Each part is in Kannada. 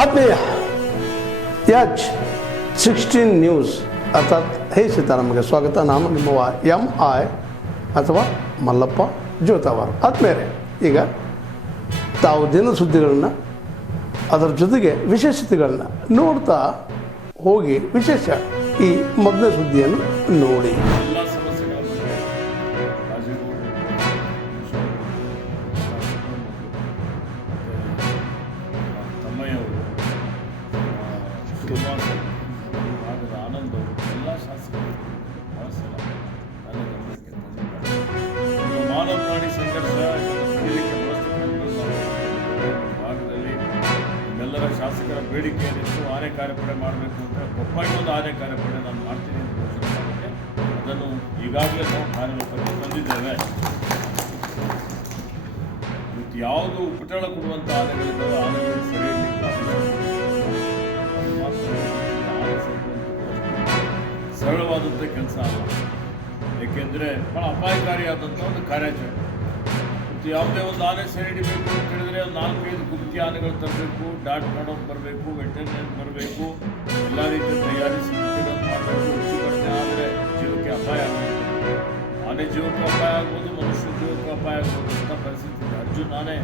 ಆತ್ಮೀಯ H16 ನ್ಯೂಸ್ ಅರ್ಥಾತ್ ಹೇ ಸೀತಾರಾಮಗೆ ಸ್ವಾಗತ. ನಾನು ನಿಮ್ಮವ MI ಅಥವಾ ಮಲ್ಲಪ್ಪ ಜೋತಾವಾರ್. ಆದ್ಮೇಲೆ ಈಗ ತಾವು ದಿನ ಸುದ್ದಿಗಳನ್ನ ಅದರ ಜೊತೆಗೆ ವಿಶೇಷತೆಗಳನ್ನ ನೋಡ್ತಾ ಹೋಗಿ ವಿಶೇಷ ಈ ಮೊದಲನೇ ಸುದ್ದಿಯನ್ನು ನೋಡಿ. ಆನಂದ್ ಎಲ್ಲ ಶಾಸಕರು ಬಹಳ ಸಲ ನನ್ನ ಗಮನಕ್ಕೆ ತಂದಿದ್ದಾರೆ. ಮಾನವ ಪ್ರಾಣಿ ಸಂಘರ್ಷ ಕಡಿಲಿಕ್ಕೆ ಬಳಸ್ತಕ್ಕಂಥ ಭಾಗದಲ್ಲಿ ನಿಮ್ಮೆಲ್ಲರ ಶಾಸಕರ ಬೇಡಿಕೆ ಏನಿತ್ತು ಆನೆ ಕಾರ್ಯಪಡೆ ಮಾಡಬೇಕು ಅಂತ ಕೊಪ್ಪಾಗಿ ಒಂದು ಆನೆ ಕಾರ್ಯಪಡೆ ನಾನು ಮಾಡ್ತೀನಿ ಅಂತ ಘೋಷಣೆ ಮಾಡಿದ್ದೆ. ಅದನ್ನು ಈಗಾಗಲೇ ನಾವು ಕಾರ್ಯರೂಪಕ್ಕೆ ತಂದಿದ್ದೇವೆ. ಇವತ್ತು ಯಾವುದು ಉಪಟಳ ಕೊಡುವಂಥ ಆನೆಗಳಿದ್ದಾವೆ ಆನೆಗಳು ಸರಿ ಸರಳವಾದಂಥ ಕೆಲಸ ಅಲ್ಲ. ಏಕೆಂದರೆ ಭಾಳ ಅಪಾಯಕಾರಿಯಾದಂಥ ಒಂದು ಕಾರ್ಯಾಚರಣೆ. ಮತ್ತು ಯಾವುದೇ ಒಂದು ಆನೆ ಸೆರೆ ಹಿಡಿಬೇಕು ಅಂತ ಹೇಳಿದ್ರೆ ಒಂದು 4-5 ಗುಪ್ತಿ ಆನೆಗಳು ತರಬೇಕು, ಡಾಟ್ ಮಾಡೋದು ಬರಬೇಕು, ವೆಟರ್ನರಿ ಬರಬೇಕು, ಎಲ್ಲ ರೀತಿಯ ತಯಾರಿ ಸಿದ್ಧತೆಗಳನ್ನು ಮಾಡಬೇಕು. ಹೆಚ್ಚು ಕಡಿಮೆ ಆದರೆ ಜೀವಕ್ಕೆ ಅಪಾಯ ಆಗ್ಬೋದು, ಆನೆ ಜೀವಕ್ಕೂ ಅಪಾಯ ಆಗ್ಬೋದು, ಮನುಷ್ಯ ಜೀವಕ್ಕೂ ಅಪಾಯ ಆಗ್ಬೋದು ಅಂತ ಪರಿಸ್ಥಿತಿ ಇದೆ. ಅರ್ಜುನ್ ಆನೆ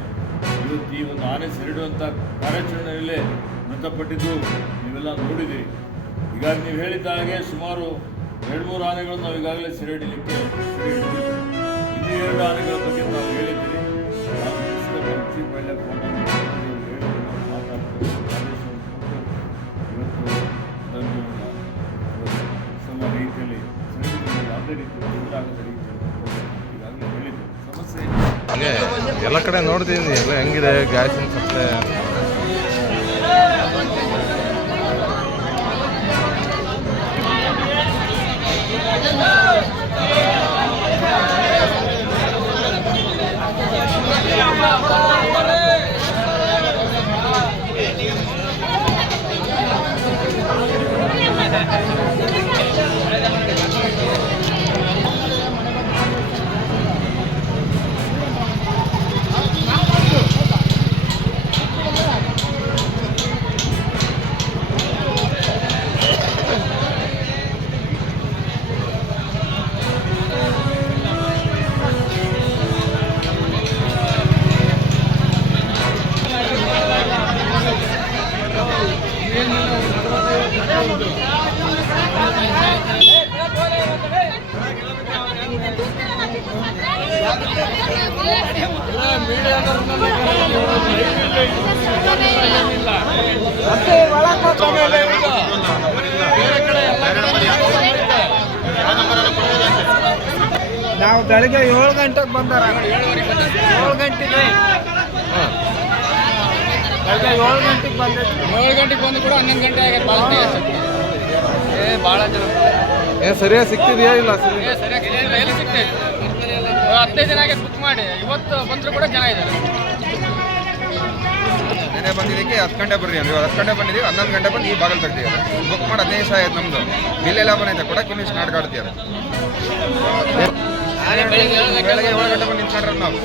ಇವತ್ತು ಈ ಒಂದು ಆನೆ ಸೆರೆ ಹಿಡಿಯುವಂಥ ಕಾರ್ಯಾಚರಣೆಯಲ್ಲೇ ಮೃತಪಟ್ಟಿದ್ದು ನೀವೆಲ್ಲ ನೋಡಿದ್ದೀರಿ. ಹೀಗಾಗಿ ನೀವು ಹೇಳಿದ್ದ ಹಾಗೆ ಸುಮಾರು 2-3 ಆನೆಗಳನ್ನು ನಾವು ಈಗಾಗಲೇ ಸೆರೆ ಹಿಡಿಲಿಕ್ಕೆ ಇನ್ನೂ 2 ಆನೆಗಳ ಬಗ್ಗೆ ನಾವು ಹೇಳಿದ್ದೀರಿ. ನಾನು ಪುಸ್ತಕ ಚೀಫ್ ವೈಲ್ಡ್ ಲೈಫ್ ಮಾತಾಡ್ತೀವಿ ಆದೇಶವನ್ನು ಕೊಟ್ಟು ಇವತ್ತು ಅದನ್ನು ಉತ್ತಮ ರೀತಿಯಲ್ಲಿ ಸೆರೆ ಹಿಡಿದು ಯಾವುದೇ ರೀತಿ ಎದುರಾಗದ ರೀತಿಯಲ್ಲಿ ಈಗಾಗಲೇ ಹೇಳಿದ್ದೀವಿ. ಸಮಸ್ಯೆ ಎಲ್ಲ ಕಡೆ ನೋಡ್ತಿದ್ದೀನಿ, ಎಲ್ಲ ಹೆಂಗಿದೆ ಗ್ಯಾಸಿನ ಸಪ್ಲೈ. ನಾವು ಬೆಳಗ್ಗೆ 7 ಗಂಟೆಗೆ ಬಂದಾರ. 7 ಗಂಟೆಗೆ ಬೆಳಗ್ಗೆ 7 ಗಂಟೆಗೆ ಬಂದಿದ್ದು. 7 ಗಂಟೆಗೆ ಬಂದು ಕೂಡ 11 ಗಂಟೆ ಆಗಿದೆ. ಭಾಳ ಜನ ಸರಿಯಾಗಿ ಸಿಗ್ತಿದೆಯಾ ಇಲ್ಲ? ಸರಿಯಾಗಿ ಎಲ್ಲಿ ಸಿಗ್ತೈತೆ? 15 ಜನ ಆಗಿ ಬುಕ್ ಮಾಡಿ ಇವತ್ತು ಬಂದರೂ ಕೂಡ ಜನ ಇದ್ದಾರೆ. ನೆನೆ ಬಂದಿದ್ದಕ್ಕೆ 10 ಗಂಟೆ ಬರ್ರಿ ಅಂದ್ರೆ 10 ಗಂಟೆ ಬಂದಿದ್ದೀವಿ, 11 ಗಂಟೆ ಬಂದು ಈ ಬಾಗಿಲು ತೆಗ್ದಿದ್ದಾರೆ. ಬುಕ್ ಮಾಡಿ 15 ನಿಮಿಷ ಆಯ್ತು. ನಮ್ಮದು ಬಿಲ್ ಎಲ್ಲ ಬಂದೈತೆ ಕೂಡ ಕಿಮಿಸ್ ನಾಡ್ಕಾಡ್ತಿದ್ದಾರೆ. ಬೆಳಗ್ಗೆ 7 ಗಂಟೆ ಬಂದು ನಿಂತ್ಕೊಂಡ್ರೆ ನಾವು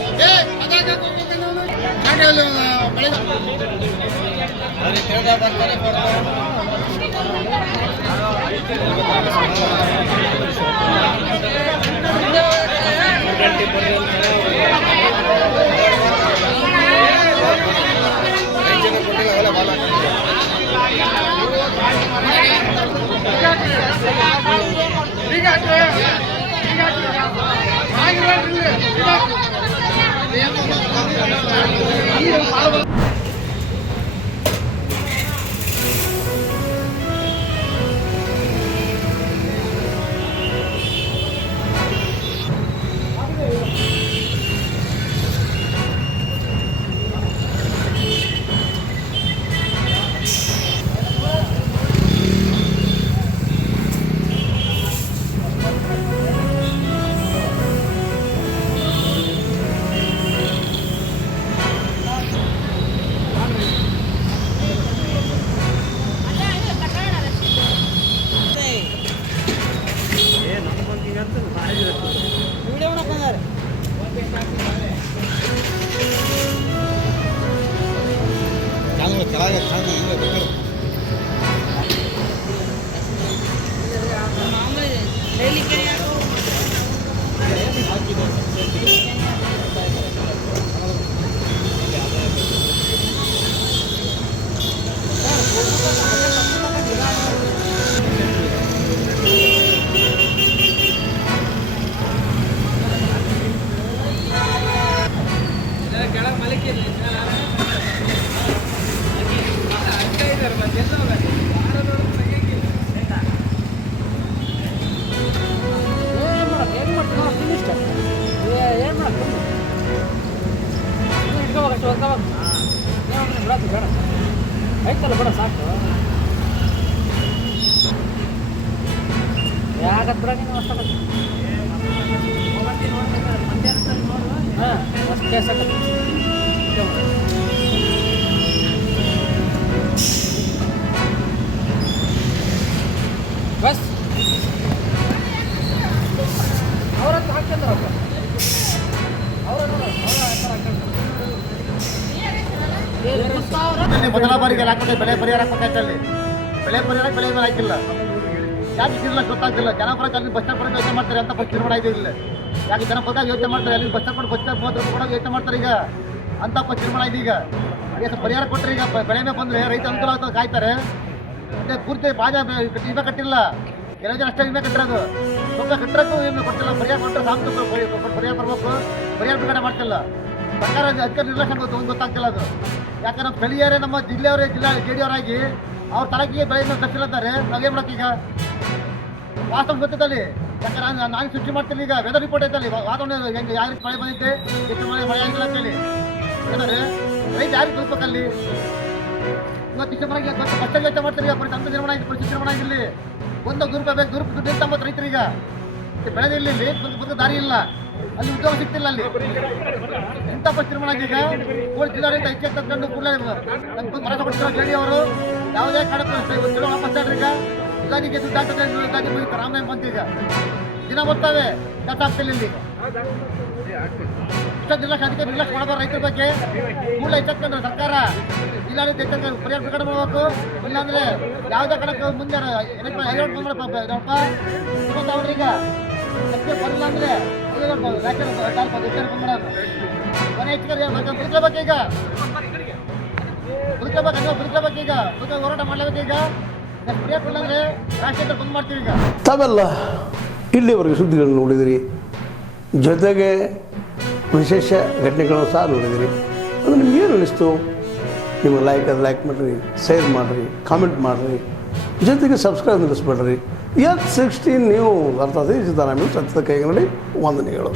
ಆಯ್ತಲ್ಲ ಬೇಡ ಸಾಕು ಯಾಕತ್ರ ನೀನು ಹಾಂ ಅಷ್ಟೇ ಸಾಕು ಬಸ್ ಅವ್ರದ್ದು ಹಾಕ್ಕೊಂಡ್ರಪ್ಪ ಮೊದಲ ಬಾರಿಗೆ ಹಾಕಿದೆ ಬೆಳೆ ಪರಿಹಾರ ಹಾಕಬೇಕಾಯ್ತು ಅಲ್ಲಿ ಬೆಳೆ ಪರಿಹಾರ ಬೆಳೆ ಮೇಲೆ ಹಾಕಿಲ್ಲ ಯಾಕೆ ಇದಿಲ್ಲ ಗೊತ್ತಾಗ್ತಿಲ್ಲ ಜನಪರ ಅಲ್ಲಿ ಬಸ್ ಸ್ಟಾಂಡ್ ಪಡೆದು ಯೋಚನೆ ಮಾಡ್ತಾರೆ ಅಂತ ಬಸ್ ನಿರ್ಮಾಣ ಇದೆ ಇಲ್ಲ ಯಾಕೆ ಜನಪದ ಯೋಚನೆ ಮಾಡ್ತಾರೆ ಅಲ್ಲಿ ಬಸ್ ಸ್ಟಾಂಡ್ ಬಸ್ ಸ್ಟಾಂಡ್ 30 ರೂಪಾಯಿ ಯೋಚನೆ ಮಾಡ್ತಾರೆ ಈಗ ಅಂತ ಬಸ್ ನಿರ್ಮಾಣ ಇದೆ ಈಗ ಪರಿಹಾರ ಕೊಟ್ಟರೆ ಈಗ ಬೆಳೆ ಮೇಲೆ ಬಂದರೆ ರೈತ ಅನುಕೂಲ ಆಗ್ತದೆ ಕಾಯ್ತಾರೆ ಅದೇ ಪೂರ್ತಿ ಬಾಜ ವಿಮೆ ಕಟ್ಟಿಲ್ಲ ಕೆಲವು ಜನ ಅಷ್ಟೇ ವಿಮೆ ಕಟ್ಟಿರೋದು ಸ್ವಲ್ಪ ಕಟ್ಟರಕ್ಕೂ ವಿಮೆ ಕೊಟ್ಟಿಲ್ಲ ಪರಿಹಾರ ಕೊಟ್ಟರೆ ಸಾಕು ಪರಿಹಾರ ಬರಬೇಕು ಪರಿಹಾರ ಬಿಡುಗಡೆ ಮಾಡ್ತಿಲ್ಲ ಸರ್ಕಾರ ಅಧಿಕಾರಿ ನಿರ್ಲಕ್ಷ್ಯ ಗೊತ್ತಾಗ್ತಿಲ್ಲ ಅದು ಯಾಕಂದ್ರೆ ಸ್ಥಳೀಯರೇ ನಮ್ಮ ಜಿಲ್ಲೆಯವರೇ ಜೆಡಿಯವರಾಗಿ ಅವ್ರ ತಲಕಿಗೆ ಬೆಳೆಯನ್ನು ಕಟ್ಟಿಲ್ಲಂತಾರೆ ನಾವೇನು ಮಾಡೋಕ್ಕೀಗ ವಾಸ್ತವ ಗೊತ್ತಿದ್ದಲ್ಲಿ ಯಾಕಂದ್ರೆ ನಾನು ಸೃಷ್ಟಿ ಮಾಡ್ತೀನಿ ಈಗ ವೆದರ್ ರಿಪೋರ್ಟ್ ಐತಲ್ಲಿ ವಾತಾವರಣ ಹೆಂಗೆ ಯಾವ ರೀತಿ ಮಳೆ ಬಂದಿದೆ ಎಷ್ಟು ಮಳೆ ಆಗಿಲ್ಲ ಅಂತೇಳಿ ಯಾಕಂದರೆ ರೈತ ಯಾರಿಗೆ ತಲುಪಬೇಕಲ್ಲಿ ಇವತ್ತು ಡಿಸೆಂಬರ್ಗೆ ಕಷ್ಟ ಯೋಚನೆ ಮಾಡ್ತಾರೆ ಈಗ ತಂತ್ರ ನಿರ್ಮಾಣ ಆಗಿದೆ ಪರಿಸ್ಥಿತಿ ನಿರ್ಮಾಣ ಆಗಿರಲಿ ಒಂದು ರೂಪಾಯಿ ಬೇಕು ದುಡ್ಡು ಇರ್ತಂಬತ್ತು ರೈತರೀಗ ಬೆಳೆದಿರಲಿ ಬಂದು ದಾರಿ ಇಲ್ಲ ಅಲ್ಲಿ ಉದ್ಯೋಗ ಸಿಗ್ತಿಲ್ಲ ಅಲ್ಲಿ ಇಂಥ ಪರಿಸ್ಥಿತಿ ನಿರ್ಮಾಣ ಆಗಿದೆ ಜಿಲ್ಲಾಡಳಿತ ಹೆಚ್ಚು ತಂದು ಕೂಡಲೇ ನಮ್ಗೆ ಭರವಸೆ ಕೊಡ್ತಿರೋ ಜೆ ಡಿ ಅವರು ಯಾವುದೇ ಕಾರಣಕ್ಕೂ ವಾಪಸ್ ಈಗ ಯುಗಾದಿಗೆ ದುಡ್ಡು ಆಗ್ತದೆ ಯುಗಾದಿ ಮುಗಿತು ರಾಮನವಮಿ ಬಂತು ಈಗ ದಿನ ಬರ್ತಾವೆ ಕೆಲಸ ಆಗ್ತಿಲ್ಲ ಇಲ್ಲಿ ಇಷ್ಟೊಂದು ನಿರ್ಲಕ್ಷ್ಯ ಅದಕ್ಕೆ ನಿರ್ಲಕ್ಷ್ಯ ಮಾಡಬಾರ್ದು ರೈತರ ಬಗ್ಗೆ ಕೂಡಲೇ ಎಚ್ಚೆತ್ಕೊಂಡ್ರೆ ಸರ್ಕಾರ ಜಿಲ್ಲಾಡಳಿತ ಎಚ್ಚೆತ್ಕೊಂಡು ಪರಿಹಾರ ಬಿಡುಗಡೆ ಮಾಡಬೇಕು ಇಲ್ಲಾಂದ್ರೆ ಯಾವುದೇ ಕಾರಣಕ್ಕೂ ಮುಂದೆ ಅವ್ರೀಗ ಬರಲ್ಲ ಅಂದ್ರೆ ಮನೆ ಹೆಚ್ಚಿಗೆ ಈಗ ಬದುಕಬೇಕು ಈಗ ಹೋರಾಟ ಮಾಡಲೇಬೇಕು ಈಗ ಪರಿಹಾರ ಕೊಡಂದ್ರೆ ರಾಷ್ಟ್ರೀಯ ಬಂದ್ ಮಾಡ್ತೀವಿ ಈಗ ತಾವೆಲ್ಲ ಇಲ್ಲಿವರೆಗೆ ಸುದ್ದಿಗಳನ್ನು ನೋಡಿದಿರಿ, ಜೊತೆಗೆ ವಿಶೇಷ ಘಟನೆಗಳನ್ನು ಸಹ ನೋಡಿದಿರಿ. ಅದು ನಿಮ್ಗೆ ಏನು ಅನ್ನಿಸ್ತು? ನಿಮ್ಮ ಲೈಕ್ ಮಾಡಿರಿ, ಶೇರ್ ಮಾಡಿರಿ, ಕಾಮೆಂಟ್ ಮಾಡಿರಿ, ಜೊತೆಗೆ ಸಬ್ಸ್ಕ್ರೈಬ್ ನಿಲ್ಲಿಸ್ಬೇಡ್ರಿ. H16 ನ್ಯೂಸ್ ಅರ್ಥಾತ್ ಸಿದ್ದರಾಮಯ್ಯ ಸತ್ಯದ ಕೈಗನ್ನಡಿ ವಂದನೆಗಳು.